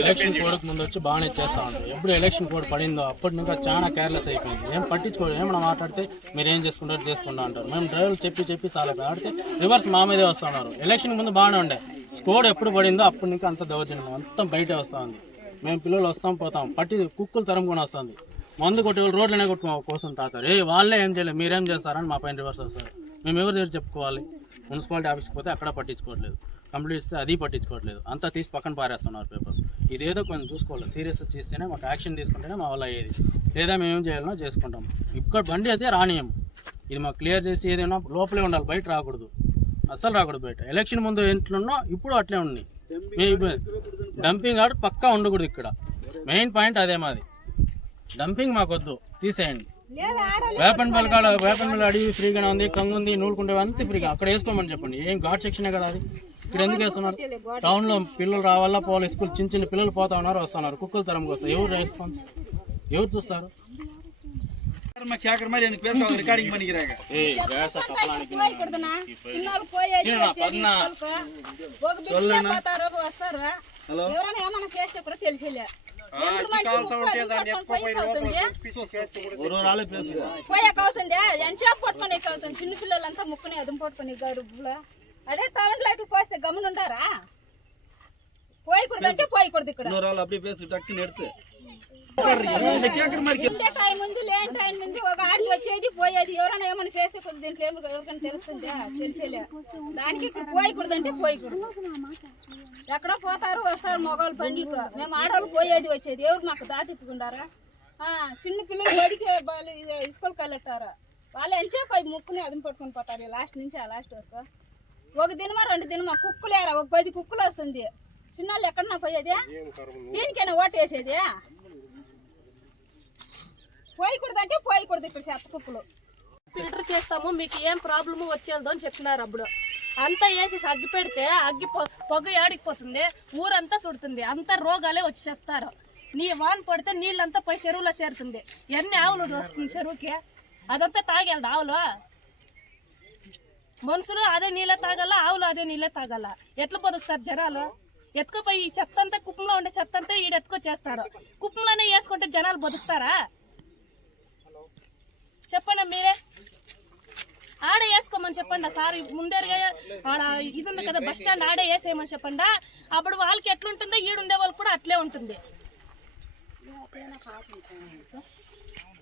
Election కోడ్కి ముందు వచ్చి బాగానే చేస్తా ఉంటారు. ఎప్పుడు ఎలక్షన్ కోడ్ పడిందో అప్పటి నుంచి చాలా కేర్లెస్ అయిపోయింది. ఏం పట్టించుకోవడం, ఏమన్నా మాట్లాడితే మీరు ఏం చేసుకుంటారు చేసుకుంటా అంటారు. మేము డ్రైవర్లు చెప్పి చాలా ఆడితే రివర్స్ మా మీదే వస్తున్నారు. ఎలక్షన్ ముందు బాగానే ఉండే, కోడ్ ఎప్పుడు పడిందో అప్పటి నుంచి అంత దౌర్జన్యం మొత్తం బయటే వస్తూ ఉంది. మేము పిల్లలు వస్తాం పోతాం, పట్టి కుక్కలు తరుముకొని వస్తుంది. మందు కొట్టి రోడ్లనే కొట్టుకో కోసం తాతారు. వాళ్ళే ఏం చేయలేదు, మీరేం చేస్తారని మా పైన రివర్స్ వస్తారు. మేము ఎవరి దగ్గర చెప్పుకోవాలి? మున్సిపాలిటీ ఆఫీస్కి పోతే అక్కడ పట్టించుకోవట్లేదు, కంప్లీట్ ఇస్తే అది పట్టించుకోవట్లేదు, అంతా తీసి పక్కన పారేస్తున్నారు పేపర్. ఇదేదో కొంచెం చూసుకోవాలి, సీరియస్ చేస్తేనే మాకు యాక్షన్ తీసుకుంటేనే మా వల్ల అయ్యేది. లేదా మేమేం చేయాలనో చేసుకుంటాం. ఇక్కడ బండి అయితే రానియం, ఇది మాకు క్లియర్ చేసి ఏదైనా లోపలే ఉండాలి, బయట రాకూడదు, అస్సలు రాకూడదు బయట. ఎలక్షన్ ముందు ఎంట్లున్నా ఇప్పుడు అట్లే ఉంది. డంపింగ్ ఆర్డర్ పక్కా ఉండకూడదు ఇక్కడ, మెయిన్ పాయింట్ అదే మాది. డంపింగ్ మాకొద్దు, తీసేయండి. వేపన్ బిల్ అడిగి ఫ్రీగానే ఉంది, కంగు ఉంది, నూలుకుంటే అంతే ఫ్రీగా అక్కడ వేసుకోమని చెప్పండి. ఏం ఘాట్ సెక్షనే కదా అది, ఇక్కడ ఎందుకు వేస్తున్నారు? టౌన్లో పిల్లలు రావాలా పోవాలి, స్కూల్ చిన్న పిల్లలు పోతా ఉన్నారు, వస్తున్నారు, కుక్కలు తరంకి వస్తారు. ఎవరు రెస్పాన్స్, ఎవరు చూస్తారు? చిన్న పిల్లలంతా ముక్కుని అదుం పట్టుకుని గరుపులో అదే టౌన్ లైట్ పోస్తే గమనుండారా? పోయకూడదంటే పోయకూడదు. ఇక్కడ టైం ఉంది, లేని టైం ఉంది, ఒక ఆడికి వచ్చేది పోయేది. ఎవరైనా ఏమైనా చేస్తే కొద్ది దీంట్లో ఎవరికైనా తెలుస్తుందా? తెలిసేలే దానికి. ఇక్కడ పోయకూడదంటే పోయకూడదు. ఎక్కడో పోతారు వస్తారు మగవాళ్ళు పండ్లకు, మేము ఆడవాళ్ళు పోయేది వచ్చేది. ఎవరు మాకు దాటిప్పుకుంటారా? చిన్న పిల్లలు బడికి స్కూల్కి వెళ్ళటారా? వాళ్ళు ఎంచేపు అవి ముక్కుని అదుము పట్టుకుని పోతారు లాస్ట్ నుంచి ఆ లాస్ట్ వరకు. ఒక దినమా 2 దినమా కుక్కలేరా, ఒక 10 కుక్కలు వస్తుంది. చిన్నోళ్ళు ఎక్కడన్నా పోయేది? దీనికైనా ఓటు వేసేది? పోయకూడదంటే పోయకూడదు. ఇక్కడ చెత్త కుక్కలు ఫిల్టర్ చేస్తాము, మీకు ఏం ప్రాబ్లము వచ్చేదో అని చెప్పినారు. అప్పుడు అంతా వేసి అగ్గి పెడితే పొగ ఏడికిపోతుంది, ఊరంతా సుడుతుంది, అంతా రోగాలే వచ్చి చేస్తారు. వాన పడితే నీళ్ళంతా పోయి చెరువులో చేరుతుంది. ఎన్ని ఆవులు వస్తుంది చెరువుకి, అదంతా తాగేది ఆవులు. మనుషులు అదే నీళ్ళే తాగాల, ఆవులు అదే నీళ్ళే తాగాల. ఎట్లా బతుకుతారు జనాలు? ఎత్తుకుపోయి ఈ చెత్త అంతా కుప్పంలో ఉండే చెత్త అంతా ఈడ ఎత్తుకొచ్చేస్తారు. కుప్పంలోనే వేసుకుంటే జనాలు బతుకుతారా? చెప్పండి మీరే. ఆడ వేసుకోమని చెప్పండి సార్, ముందేరుగా ఆడ ఇది ఉంది కదా బస్ స్టాండ్, ఆడే వేసేయమని చెప్పండి. అప్పుడు వాళ్ళకి ఎట్లుంటుందో ఈడుండే వాళ్ళకి కూడా అట్లే ఉంటుంది.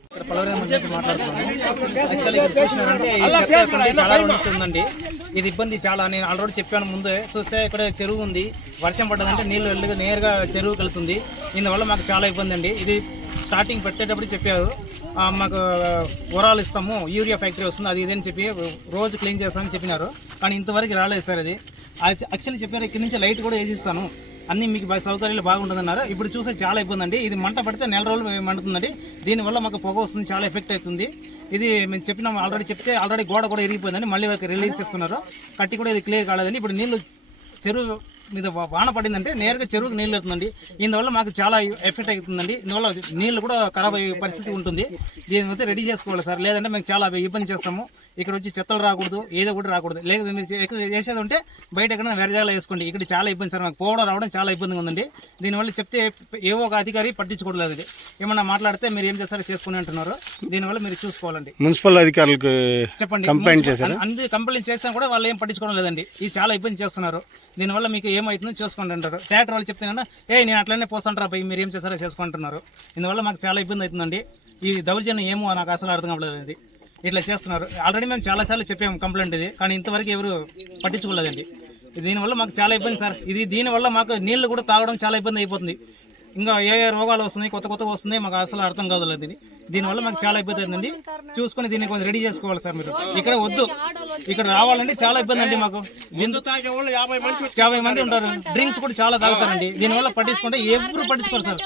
ఇక్కడ పలవరం నుంచి మాట్లాడుతున్నాను. యాక్చువల్లీ ఇక్కడ చూసినారంటే ఈ చెత్త చాలా రోజుల నుంచి ఉందండి. ఇది ఇబ్బంది చాలా. నేను ఆల్రెడీ చెప్పాను ముందే. చూస్తే ఇక్కడ చెరువు ఉంది, వర్షం పడ్డదంటే నీళ్ళు వెళ్ళి నేరుగా చెరువుకి వెళ్తుంది. దీనివల్ల మాకు చాలా ఇబ్బంది అండి. ఇది స్టార్టింగ్ పెట్టేటప్పుడు చెప్పారు మాకు ఓరాలు ఇస్తాము, యూరియా ఫ్యాక్టరీ వస్తుంది, అది ఇదని చెప్పి రోజు క్లీన్ చేస్తామని చెప్పినారు. కానీ ఇంతవరకు రాలేదు సార్. అది యాక్చువల్లీ చెప్పారు ఇక్కడ నుంచి లైట్ కూడా వేసిస్తాను, అన్నీ మీకు సౌకర్యాలు బాగుంటుందన్నారు. ఇప్పుడు చూస్తే చాలా ఇబ్బంది అండి. ఇది మంట పడితే 4 రోజులు మండుతుందండి. దీనివల్ల మాకు పొగ వస్తుంది, చాలా ఎఫెక్ట్ అవుతుంది. ఇది మేము చెప్పినాం ఆల్రెడీ, చెప్తే ఆల్రెడీ గోడ కూడా ఇరిగిపోయిందండి. మళ్ళీ వరకు రిలీజ్ చేసుకున్నారు, కట్టి కూడా ఇది క్లియర్ కాలేదండి. ఇప్పుడు నీళ్ళు చెరువు మీద వాన పడిందంటే నేరుగా చెరువుకి నీళ్ళు అవుతుందండి. దీనివల్ల మాకు చాలా ఎఫెక్ట్ అవుతుందండి. ఇందువల్ల నీళ్ళు కూడా ఖరాబ్ అయ్యే పరిస్థితి ఉంటుంది. దీని మీద రెడీ చేసుకోవాలి సార్, లేదంటే మేము చాలా ఇబ్బంది చేస్తాము. ఇక్కడ వచ్చి చెత్తలు రాకూడదు, ఏదో కూడా రాకూడదు. లేదు మీరు చేసేది ఉంటే బయట ఎక్కడైనా వేరే జాగాలో వేసుకోండి. ఇక్కడ చాలా ఇబ్బంది సార్, మాకు పోవడం రావడం చాలా ఇబ్బందిగా ఉందండి. దీనివల్ల చెప్తే ఏవో ఒక అధికారి పట్టించుకోవట్లేదు. ఇది ఏమన్నా మాట్లాడితే మీరు ఏం చేస్తారో చేసుకుని అంటున్నారు. దీనివల్ల మీరు చూసుకోవాలండి. మున్సిపల్ అధికారులకు చెప్పండి, కంప్లైంట్ చేశారు. కంప్లైంట్ చేస్తాం కూడా వాళ్ళు ఏం పట్టించుకోవడం లేదండి. ఇది చాలా ఇబ్బంది చేస్తున్నారు. దీనివల్ల మీకు ఏమవుతుందో చూసుకోండి అంటారు. ట్రాక్టర్ వాళ్ళు చెప్తే నేను అట్లనే పోస్తుంటారా పోయి మీరు ఏం చేస్తారో చేసుకుంటున్నారు. ఇందువల్ల మాకు చాలా ఇబ్బంది అవుతుందండి. ఈ దౌర్జన్యం ఏమో నాకు అసలు అర్థం కావట్లేదు. ఇట్లా చేస్తున్నారు. ఆల్రెడీ మేము చాలాసార్లు చెప్పాము కంప్లైంట్ ఇది, కానీ ఇంతవరకు ఎవరు పట్టించుకోలేదండి. దీనివల్ల మాకు చాలా ఇబ్బంది సార్. దీనివల్ల మాకు నీళ్లు కూడా తాగడం చాలా ఇబ్బంది అయిపోతుంది. ఇంకా ఏ రోగాలు వస్తున్నాయి, కొత్తగా వస్తున్నాయి, మాకు అసలు అర్థం కాదు. దీనివల్ల మాకు చాలా ఇబ్బంది అవుతుందండి. చూసుకుని దీన్ని కొంచెం రెడీ చేసుకోవాలి సార్ మీరు. ఇక్కడ వద్దు, ఇక్కడ రావాలంటే చాలా ఇబ్బంది అండి మాకు. 50 మంది ఉంటారు, డ్రింక్స్ కూడా చాలా తాగుతారండి. దీనివల్ల పట్టించుకుంటే ఎవరు పట్టించుకోరు సార్.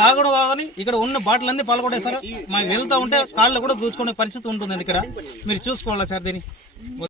తాగడం కాదని ఇక్కడ ఉన్న బాటిల్ అన్ని పాల్గొట్టేస్తారు. మాకు వెళ్తూ ఉంటే కాళ్ళు కూడా కూర్చుకునే పరిస్థితి ఉంటుందండి ఇక్కడ. మీరు చూసుకోవాలి సార్ దీన్ని.